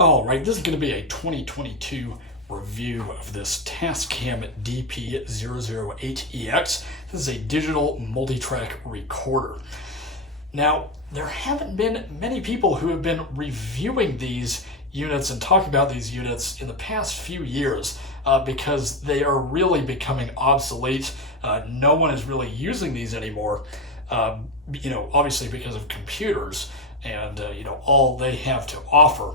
All right, this is going to be a 2022 review of this Tascam DP008EX. This is a digital multi-track recorder. Now, there haven't been many people who have been reviewing these units and talking about these units in the past few years because they are really becoming obsolete. No one is really using these anymore, obviously because of computers and, all they have to offer.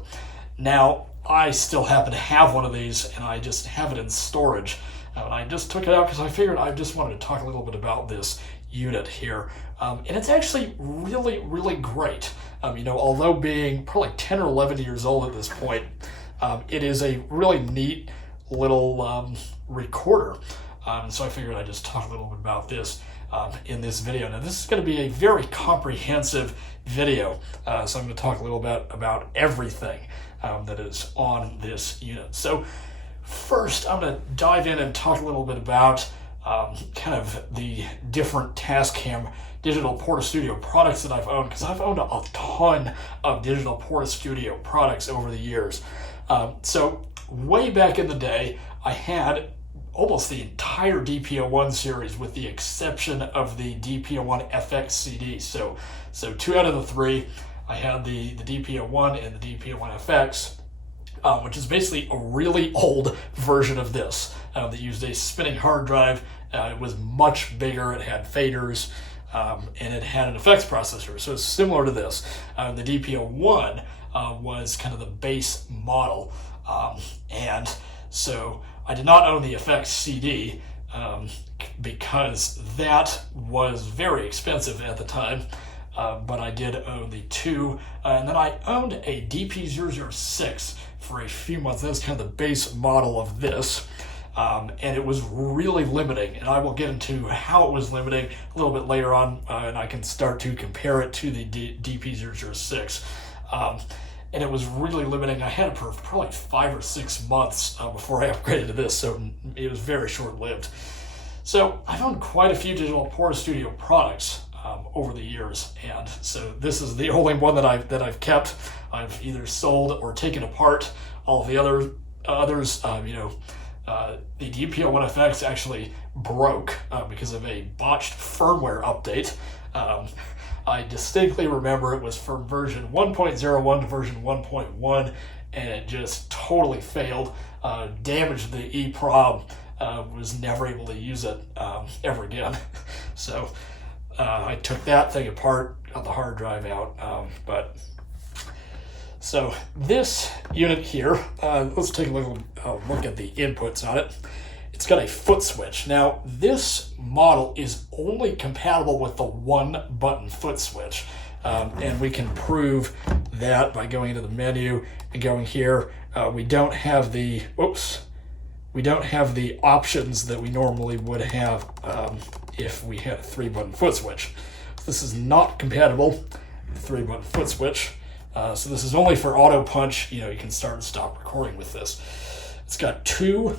Now, I still happen to have one of these, and I just have it in storage. And I just took it out because I figured I just wanted to talk a little bit about this unit here. And it's actually really, really great. Although being probably 10 or 11 years old at this point, it is a really neat little recorder. So I figured I'd just talk a little bit about this in this video. Now, this is going to be a very comprehensive video, so I'm going to talk a little bit about everything that is on this unit. So first, I'm going to dive in and talk a little bit about kind of the different Tascam Digital Portastudio products that I've owned, because I've owned a ton of Digital Portastudio products over the years. So way back in the day, I had almost the entire DP01 series with the exception of the DP01 FX CD. So 2 out of the 3, I had the DP01 and the DP01 FX, which is basically a really old version of this that used a spinning hard drive. It was much bigger, it had faders, and it had an effects processor, so it's similar to this. The DP01 was kind of the base model, and so I did not own the effects CD because that was very expensive at the time. But I did own the 2, and then I owned a DP006 for a few months. That's kind of the base model of this, and it was really limiting, and I will get into how it was limiting a little bit later on, and I can start to compare it to the DP006. And it was really limiting. I had it for probably 5 or 6 months before I upgraded to this, so it was very short-lived. So I've owned quite a few Digital Portastudio products over the years, and so this is the only one that I've kept. I've either sold or taken apart. All of the others, the DP01 FX actually broke because of a botched firmware update. I distinctly remember it was from version 1.01 to version 1.1, and it just totally failed, damaged the EEPROM, was never able to use it ever again. So I took that thing apart, got the hard drive out, so this unit here, let's take a look at the inputs on it. It's got a foot switch. Now, this model is only compatible with the 1-button foot switch, and we can prove that by going into the menu and going here. We don't have the options that we normally would have if we had a 3-button foot switch. This is not compatible with 3-button foot switch. So this is only for auto punch. You can start and stop recording with this. It's got 2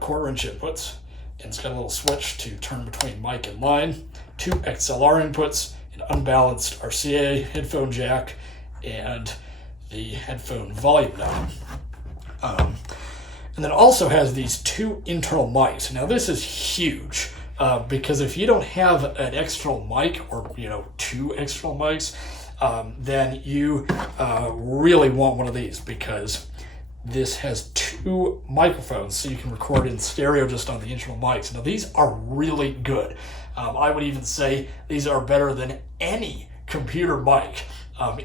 quarter-inch inputs, and it's got a little switch to turn between mic and line, 2 XLR inputs, an unbalanced RCA, headphone jack, and the headphone volume knob. And then also has these 2 internal mics. Now this is huge because if you don't have an external mic or 2 external mics, then you really want one of these, because this has 2 microphones, so you can record in stereo just on the internal mics. Now these are really good. I would even say these are better than any computer mic.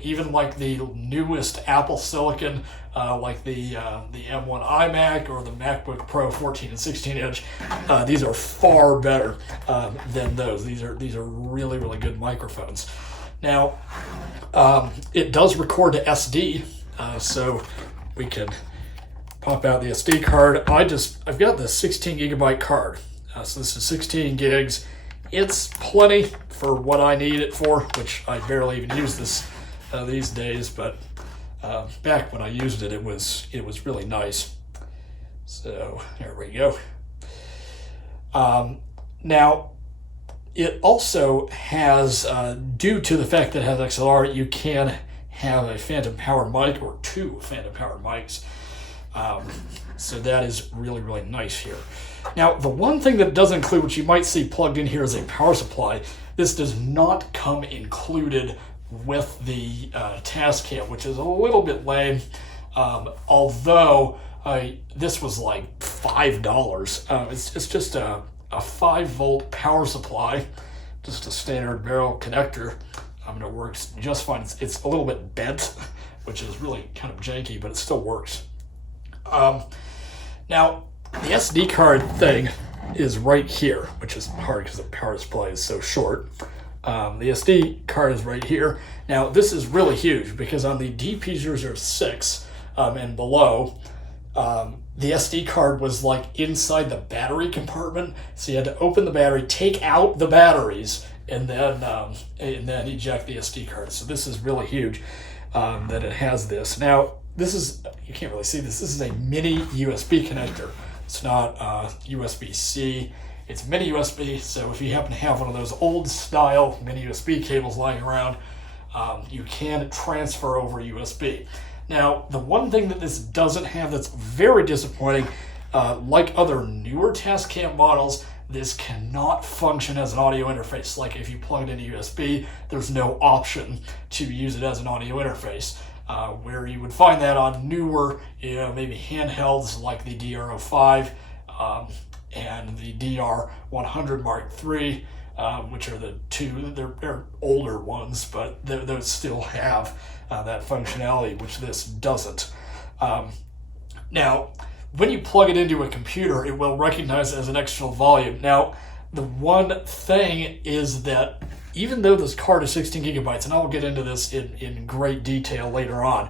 Even like the newest Apple Silicon, like the M1 iMac or the MacBook Pro 14 and 16 inch, these are far better than those. These are really, really good microphones. Now, it does record to SD, so we can pop out the SD card. I've got the 16 gigabyte card, so this is 16 gigs. It's plenty for what I need it for, which I barely even use this these days, but back when I used it, it was really nice. So there we go. Now, it also has, due to the fact that it has XLR, you can have a phantom power mic or two phantom power mics. So that is really, really nice here. Now, the one thing that doesn't include, which you might see plugged in here, is a power supply. This does not come included with the Tascam, which is a little bit lame. Although this was like $5. It's just a 5-volt power supply, just a standard barrel connector. And it works just fine. It's a little bit bent, which is really kind of janky, but it still works. Now, the SD card thing is right here, which is hard because the power supply is so short. The SD card is right here. Now, this is really huge because on the DP006 and below, the SD card was like inside the battery compartment. So you had to open the battery, take out the batteries, and then eject the SD card. So this is really huge that it has this. Now, this is, you can't really see this. This is a mini USB connector. It's not USB-C. It's mini USB, so if you happen to have one of those old style mini USB cables lying around, you can transfer over USB. Now, the one thing that this doesn't have that's very disappointing, like other newer Tascam models, this cannot function as an audio interface. Like if you plug it into USB, there's no option to use it as an audio interface. Where you would find that on newer, maybe handhelds like the DR05 and the DR100 Mark III, which are the two, they're older ones, but those still have that functionality, which this doesn't. Now, when you plug it into a computer, it will recognize it as an external volume. Now, the one thing is that even though this card is 16 gigabytes, and I'll get into this in great detail later on,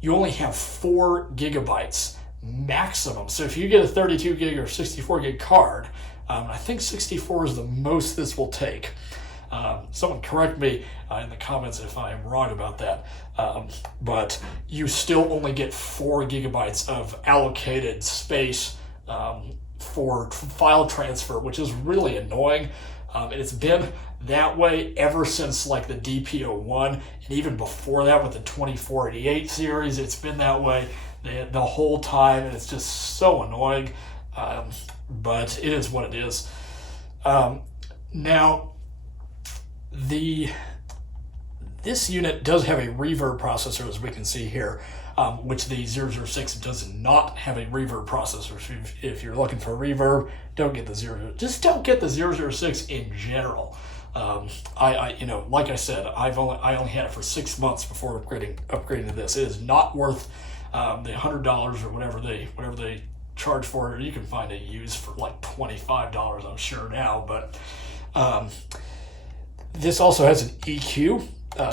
you only have 4 gigabytes maximum. So if you get a 32 gig or 64 gig card, I think 64 is the most this will take. Someone correct me in the comments if I am wrong about that. But you still only get 4 gigabytes of allocated space for file transfer, which is really annoying. And it's been that way ever since like the DP01, and even before that with the 2488 series, it's been that way the whole time, and it's just so annoying. But it is what it is. Now, this unit does have a reverb processor, as we can see here, which the 006 does not have a reverb processor. So if you're looking for a reverb, don't get the just don't get the 006 in general. Like I said, I only had it for 6 months before upgrading to this. It is not worth the $100 or whatever they charge for it. You can find it used for like $25, I'm sure now. But this also has an EQ,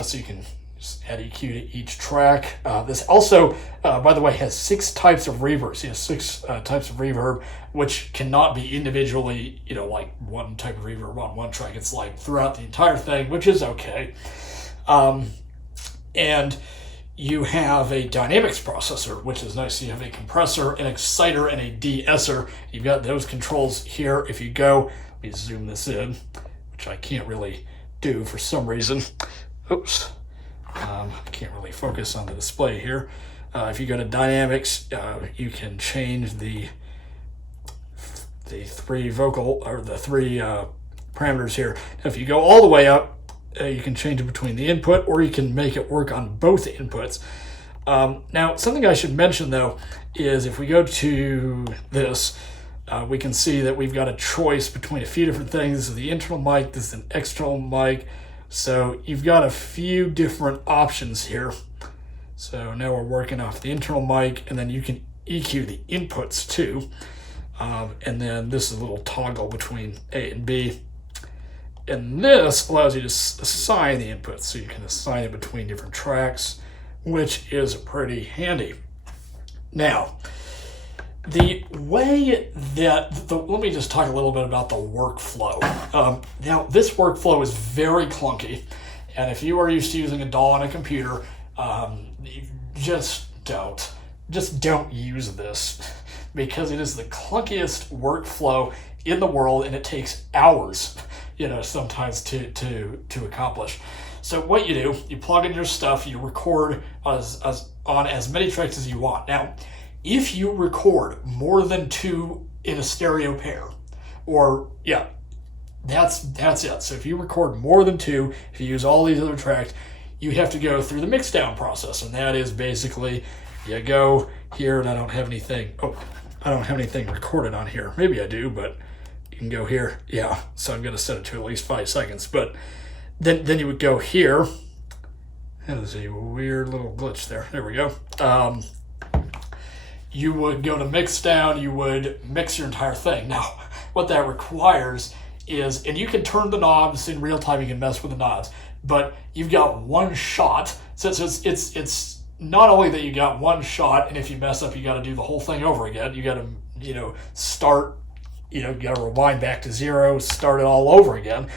so you can just add EQ to each track. This also, by the way, has 6 types of reverb. So it has 6 types of reverb, which cannot be individually, like one type of reverb on one track. It's like throughout the entire thing, which is okay. And you have a dynamics processor, which is nice. So you have a compressor, an exciter, and a de-esser. You've got those controls here. If you go, let me zoom this in, which I can't really do for some reason. Oops. I can't really focus on the display here. If you go to dynamics, you can change the 3 vocal, or the 3 parameters here. If you go all the way up, you can change it between the input, or you can make it work on both inputs. Now, something I should mention though is if we go to this, we can see that we've got a choice between a few different things. This is the internal mic, this is an external mic. So you've got a few different options here. So now we're working off the internal mic, and then you can EQ the inputs too. And then this is a little toggle between A and B. And this allows you to assign the inputs, so you can assign it between different tracks, which is pretty handy. Now, the way that, let me just talk a little bit about the workflow. Now, this workflow is very clunky, and if you are used to using a DAW on a computer, just don't use this, because it is the clunkiest workflow in the world, and it takes hours, sometimes to accomplish. So what you do, you plug in your stuff, you record on as many tracks as you want. Now, if you record more than 2 in a stereo pair, or yeah, that's it. So if you record more than 2, if you use all these other tracks, you have to go through the mix down process, and that is basically you go here, and I don't have anything recorded on here. Maybe I do, but you can go here. Yeah, so I'm going to set it to at least 5 seconds. But then you would go here. That is a weird little glitch there. There we go. You would go to mix down. You would mix your entire thing. Now, what that requires is, and you can turn the knobs in real time. You can mess with the knobs, but you've got one shot. So it's not only that you got one shot, and if you mess up, you got to do the whole thing over again. You got to, start, you got to rewind back to 0, start it all over again.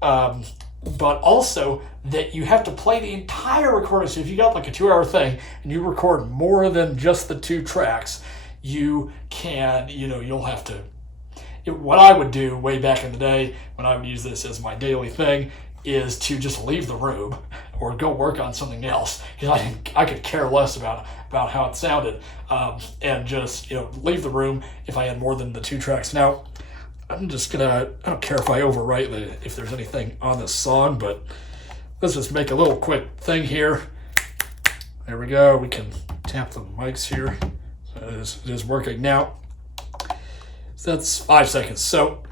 But also that you have to play the entire recording. So if you got like a 2-hour thing and you record more than just the 2 tracks, you can, you'll have to. What I would do way back in the day when I would use this as my daily thing is to just leave the room or go work on something else, because I could care less about how it sounded, and just leave the room if I had more than the 2 tracks. Now, I'm just I don't care if I overwrite if there's anything on this song, but let's just make a little quick thing here. There we go. We can tap the mics here. So it is working now. So that's 5 seconds. So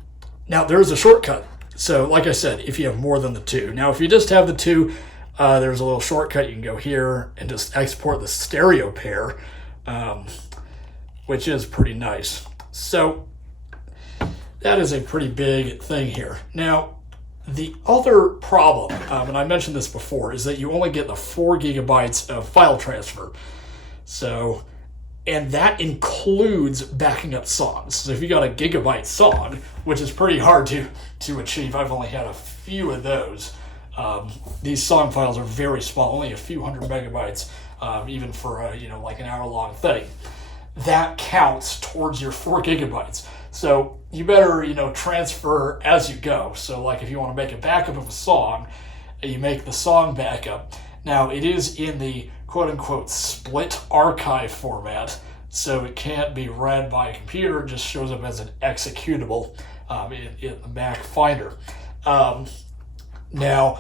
now there's a shortcut. So like I said, if you have more than the 2. Now, if you just have the 2, there's a little shortcut. You can go here and just export the stereo pair, which is pretty nice. So that is a pretty big thing here. Now, the other problem, and I mentioned this before, is that you only get the 4 gigabytes of file transfer. So, and that includes backing up songs. So if you got a gigabyte song, which is pretty hard to achieve, I've only had a few of those. These song files are very small, only a few hundred megabytes, even for like an hour-long thing. That counts towards your 4 gigabytes. So you better, transfer as you go. So like if you want to make a backup of a song, you make the song backup. Now it is in the quote-unquote split archive format, so it can't be read by a computer. It just shows up as an executable in the Mac Finder. Now,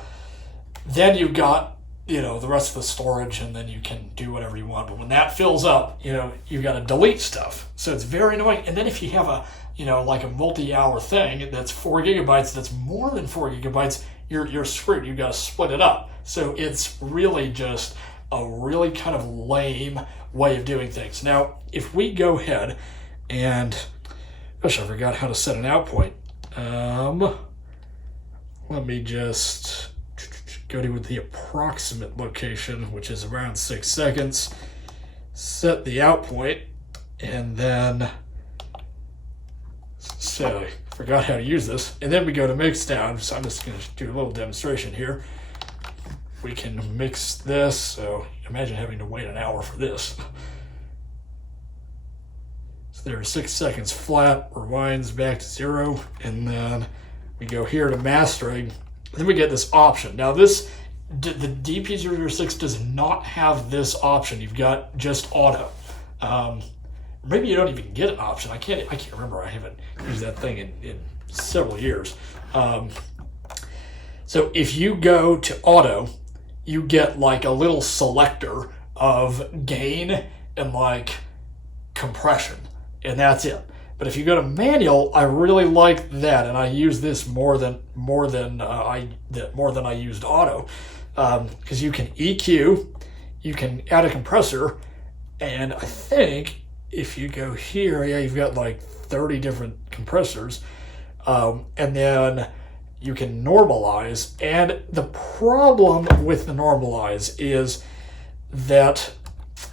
then you've got the rest of the storage, and then you can do whatever you want. But when that fills up, you've got to delete stuff. So it's very annoying. And then if you have a like a multi-hour thing that's 4 gigabytes, that's more than 4 gigabytes, you're screwed. You've got to split it up. So it's really just a really kind of lame way of doing things. Now, if we go ahead and, gosh, I forgot how to set an out point. Let me just go to the approximate location, which is around 6 seconds. Set the out point, and then, so I forgot how to use this. And then we go to mix down. So I'm just going to do a little demonstration here. We can mix this. So imagine having to wait an hour for this. So there are 6 seconds flat, rewinds back to 0, and then we go here to mastering. Then we get this option. Now the DP006 does not have this option. You've got just auto. Maybe you don't even get an option. I can't remember. I haven't used that thing in several years. So if you go to auto, you get like a little selector of gain and like compression, and that's it. But if you go to manual, I really like that, and I use this more than I used auto, because you can EQ, you can add a compressor, and I think if you go here, yeah, you've got like 30 different compressors, and then you can normalize. And the problem with the normalize is that,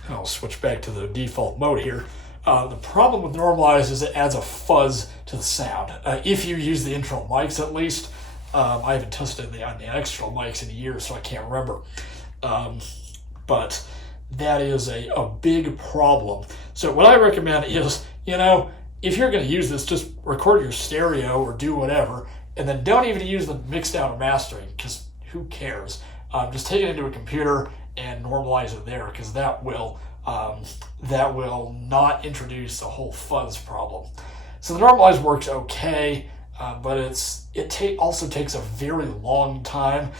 I'll switch back to the default mode here. The problem with normalize is it adds a fuzz to the sound. If you use the internal mics, at least. I haven't tested the external mics in years, so I can't remember. But that is a big problem. So what I recommend is, if you're going to use this, just record your stereo or do whatever, and then don't even use the mix down or mastering, because who cares? just take it into a computer and normalize it there, because that will not introduce a whole fuzz problem. So the normalize works okay, but it also takes a very long time.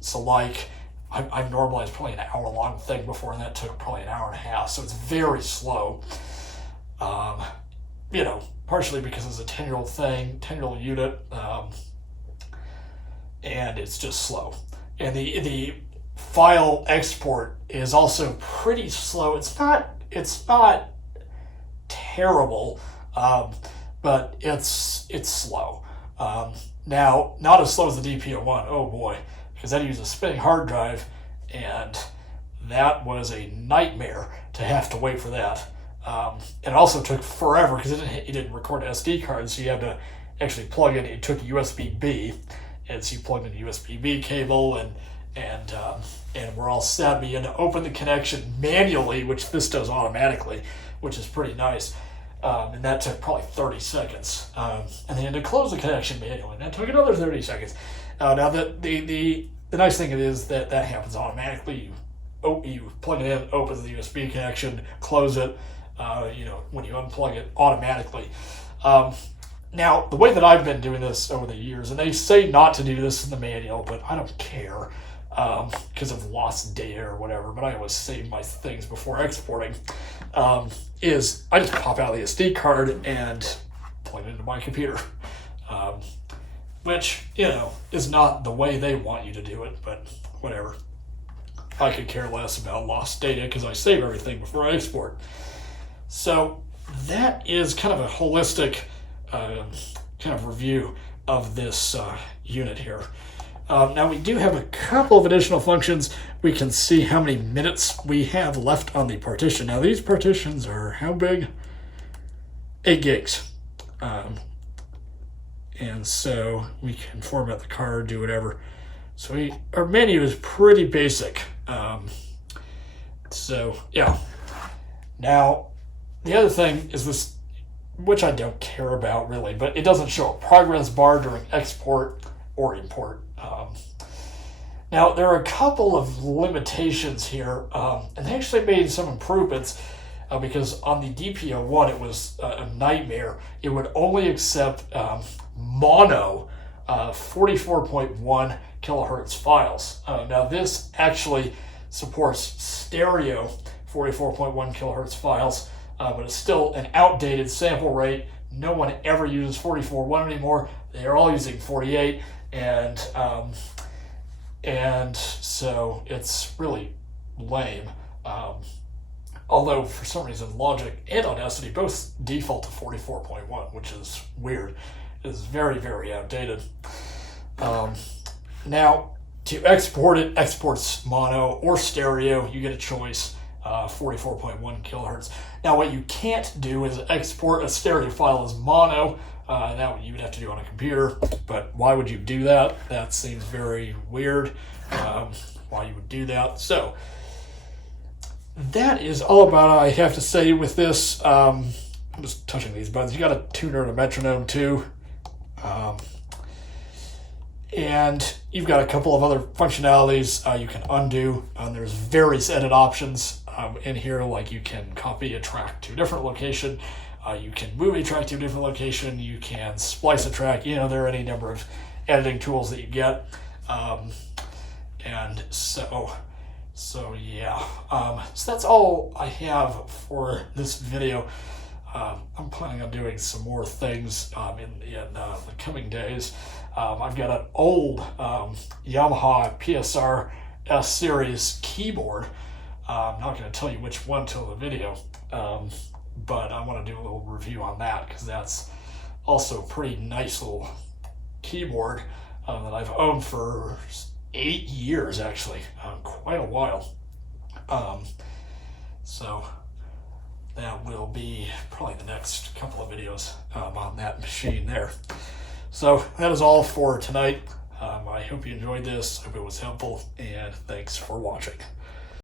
So like I've normalized probably an hour-long thing before, and that took probably an hour and a half. So it's very slow. Partially because it's a 10-year-old thing, 10-year-old unit, and it's just slow. And the file export is also pretty slow. It's not terrible, but it's slow. Now, not as slow as the DP01. Oh boy, because that uses a spinning hard drive, and that was a nightmare to have to wait for that. It also took forever because it didn't record SD cards, so you had to actually plug in. It took USB-B, and so you plugged in a USB-B cable, and we're all set. But you had to open the connection manually, which this does automatically, which is pretty nice. And that took probably 30 seconds. And then you had to close the connection manually, and that took another 30 seconds. Now, the nice thing is that happens automatically. You plug it in, opens the USB connection, close it. When you unplug it automatically. Now, the way that I've been doing this over the years, and they say not to do this in the manual, but I don't care because of lost data or whatever, but I always save my things before exporting, is I just pop out the SD card and plug it into my computer, which, is not the way they want you to do it, but whatever. I could care less about lost data because I save everything before I export. So that is kind of a holistic kind of review of this unit here. Now we do have a couple of additional functions. We can see how many minutes we have left on the partition. Now these partitions are how big? 8 gigs. And so we can format the card, do whatever. So our menu is pretty basic. So yeah. Now, the other thing is this, which I don't care about really, but it doesn't show a progress bar during export or import. Now, there are a couple of limitations here, and they actually made some improvements because on the DP01 it was a nightmare. It would only accept mono 44.1 kilohertz files. Now, this actually supports stereo 44.1 kilohertz files, but it's still an outdated sample rate. No one ever uses 44.1 anymore. They are all using 48, and so it's really lame. Although for some reason Logic and Audacity both default to 44.1, which is weird. It is very, very outdated. Now, to export it, exports mono or stereo. You get a choice. 44.1 kilohertz. Now, what you can't do is export a stereo file as mono. That you would have to do on a computer. But why would you do that? That seems very weird. Why you would do that? So that is all about I have to say with this. I'm just touching these buttons. You got a tuner and a metronome too. And you've got a couple of other functionalities you can undo. There's various edit options in here, like you can copy a track to a different location, you can move a track to a different location, you can splice a track. There are any number of editing tools that you get. And so yeah. So that's all I have for this video. I'm planning on doing some more things in the coming days. I've got an old Yamaha PSR S series keyboard. I'm not going to tell you which one till the video, but I want to do a little review on that because that's also a pretty nice little keyboard that I've owned for 8 years, actually, quite a while. So that will be probably the next couple of videos on that machine there. So that is all for tonight. I hope you enjoyed this. I hope it was helpful, and thanks for watching.